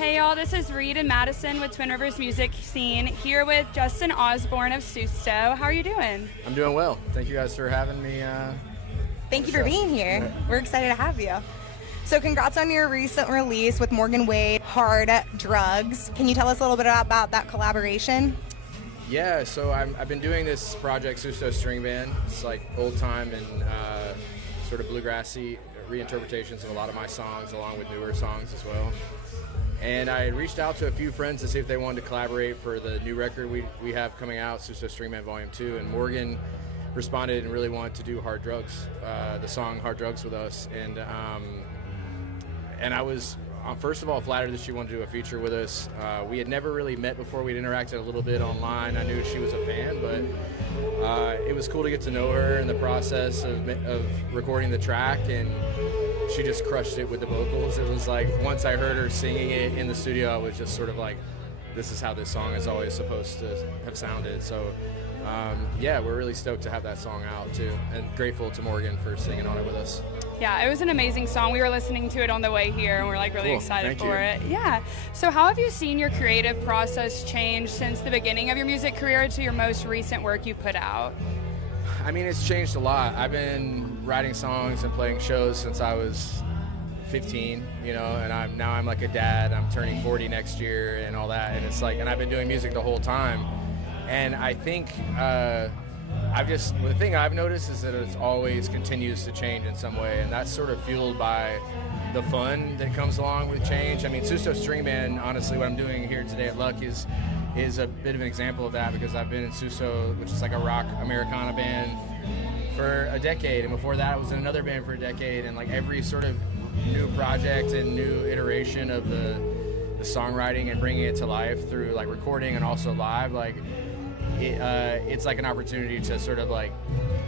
Hey y'all, this is Reed and Madison with Twin Rivers Music Scene, here with Justin Osborne of Susto. How are you doing? I'm doing well. Thank you guys for having me. Thank you for being here. We're excited to have you. So congrats on your recent release with Morgan Wade, Hard Drugs. Can you tell us a little bit about that collaboration? Yeah, so I've been doing this project, Susto Stringband. It's like old time and sort of bluegrassy reinterpretations of a lot of my songs, along with newer songs as well. And I reached out to a few friends to see if they wanted to collaborate for the new record we have coming out, Susto Stringband Volume 2. And Morgan responded and really wanted to do Hard Drugs, the song Hard Drugs with us. And I was, first of all, flattered that she wanted to do a feature with us. We had never really met before. We'd interacted a little bit online. I knew she was a fan, but it was cool to get to know her in the process of recording the track, and she just crushed it with the vocals. It was like, once I heard her singing it in the studio, I was just sort of like, this is how this song is always supposed to have sounded. So yeah, we're really stoked to have that song out too, and grateful to Morgan for singing on it with us. Yeah, it was an amazing song. We were listening to it on the way here, and we're like really excited for it. Yeah. So how have you seen your creative process change since the beginning of your music career to your most recent work you put out? I mean, it's changed a lot. I've been writing songs and playing shows since I was 15, you know, and I'm like a dad. I'm turning 40 next year and all that, and it's like, and I've been doing music the whole time. And I think the thing I've noticed is that it always continues to change in some way, and that's sort of fueled by the fun that comes along with change. I mean, Susto Stringband, honestly, what I'm doing here today at Luck is a bit of an example of that, because I've been in Susto, which is like a rock Americana band, for a decade, and before that I was in another band for a decade, and like every sort of new project and new iteration of the songwriting and bringing it to life through like recording and also live, like it's like an opportunity to sort of like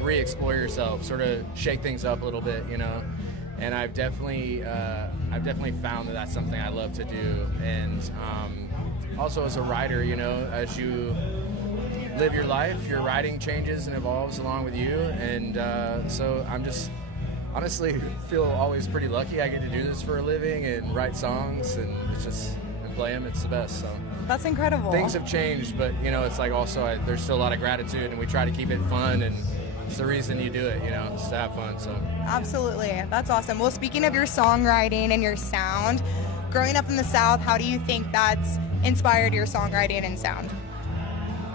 re-explore yourself, sort of shake things up a little bit, you know. And I've definitely found that that's something I love to do. And also as a writer, you know, as you live your life, your writing changes and evolves along with you. And so I'm just honestly feel always pretty lucky I get to do this for a living and write songs and play them. It's the best. So that's incredible. Things have changed, but you know, it's like also there's still a lot of gratitude, and we try to keep it fun, and it's the reason you do it, you know, it's to have fun. So absolutely, that's awesome. Well, speaking of your songwriting and your sound, growing up in the South, how do you think that's inspired your songwriting and sound?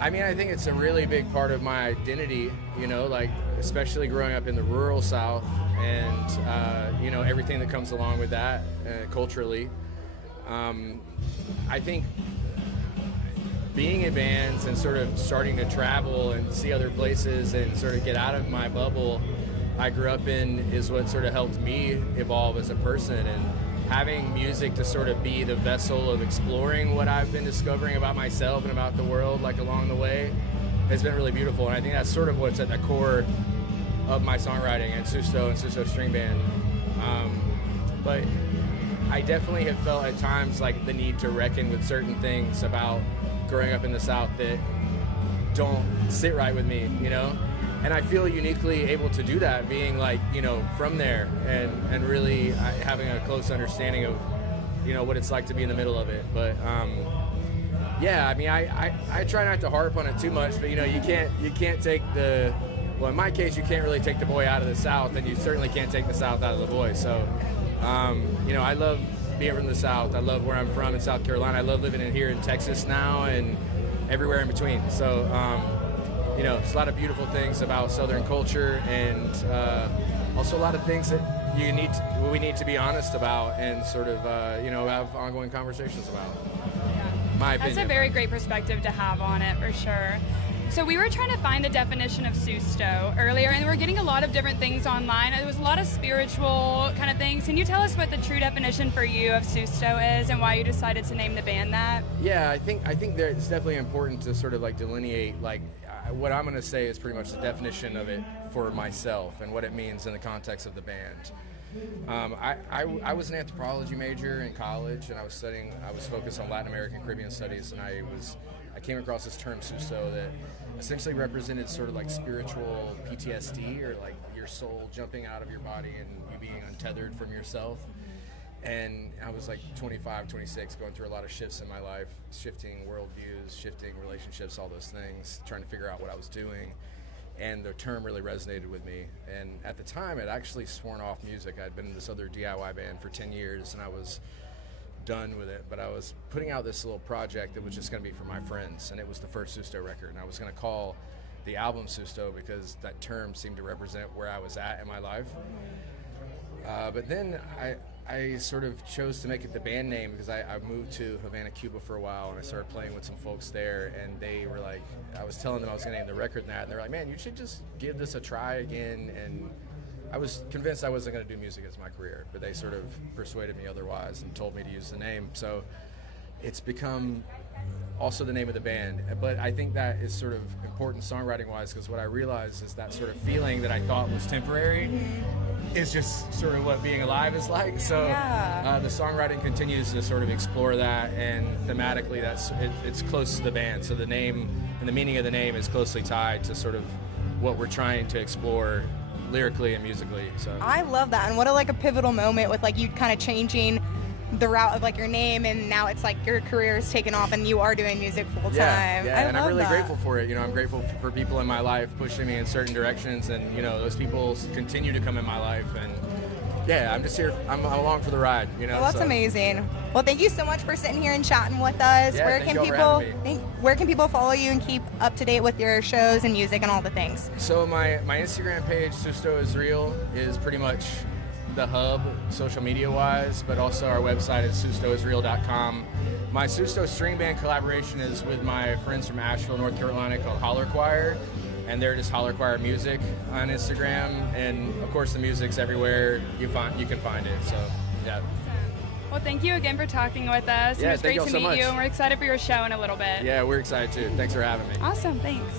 I mean, I think it's a really big part of my identity, you know, like especially growing up in the rural South, and you know, everything that comes along with that culturally. I think being in bands and sort of starting to travel and see other places and sort of get out of my bubble I grew up in is what sort of helped me evolve as a person, and having music to sort of be the vessel of exploring what I've been discovering about myself and about the world, like along the way, has been really beautiful. And I think that's sort of what's at the core of my songwriting and Susto Stringband. But I definitely have felt at times like the need to reckon with certain things about growing up in the South that don't sit right with me, you know? And I feel uniquely able to do that, being like, you know, from there and really having a close understanding of, you know, what it's like to be in the middle of it. But yeah, I mean, I try not to harp on it too much, but you know, you can't take well, in my case, you can't really take the boy out of the South, and you certainly can't take the South out of the boy. So, you know, I love being from the South. I love where I'm from in South Carolina. I love living in here in Texas now and everywhere in between. So, you know, it's a lot of beautiful things about Southern culture, and also a lot of things that we need to be honest about and sort of, you know, have ongoing conversations about. Yeah. My opinion. That's a very great perspective to have on it, for sure. So we were trying to find the definition of Susto earlier, and we're getting a lot of different things online. There was a lot of spiritual kind of things. Can you tell us what the true definition for you of Susto is and why you decided to name the band that? Yeah, I think it's definitely important to sort of like delineate, like what I'm going to say is pretty much the definition of it for myself and what it means in the context of the band. I was an anthropology major in college, and I was focused on Latin American Caribbean studies, and I came across this term Susto that essentially represented sort of like spiritual PTSD, or like your soul jumping out of your body and you being untethered from yourself. And I was like 25, 26, going through a lot of shifts in my life, shifting worldviews, shifting relationships, all those things, trying to figure out what I was doing. And the term really resonated with me. And at the time, I'd actually sworn off music. I'd been in this other DIY band for 10 years, and I was done with it. But I was putting out this little project that was just going to be for my friends, and it was the first Susto record. And I was going to call the album Susto because that term seemed to represent where I was at in my life. But then I sort of chose to make it the band name because I moved to Havana, Cuba for a while, and I started playing with some folks there, and they were like, I was telling them I was going to name the record that, and they're like, man, you should just give this a try again. And I was convinced I wasn't going to do music as my career, but they sort of persuaded me otherwise and told me to use the name. So it's become also the name of the band. But I think that is sort of important songwriting-wise, because what I realized is that sort of feeling that I thought was temporary is just sort of what being alive is like. So the songwriting continues to sort of explore that, and thematically it's close to the band. So the name and the meaning of the name is closely tied to sort of what we're trying to explore lyrically and musically. So I love that. And what a pivotal moment with you kind of changing the route of your name, and now it's your career is taken off and you are doing music full time. Yeah, and I'm really grateful for it. I'm grateful for people in my life pushing me in certain directions, and those people continue to come in my life, and I'm just here. I'm along for the ride. Well, that's amazing. Well, thank you so much for sitting here and chatting with us. Yeah, Where can people follow you and keep up to date with your shows and music and all the things? So my Instagram page, Susto is Real, is pretty much the hub social media wise, but also our website is sustoisreal.com. My Susto Stringband collaboration is with my friends from Asheville, North Carolina, called Holler Choir, and they're just Holler Choir Music on Instagram, and of course the music's everywhere you can find it. So yeah. Well, thank you again for talking with us. Yeah, it was great to meet so much. you, and we're excited for your show in a little bit. Yeah, we're excited too. Thanks for having me. Awesome, thanks.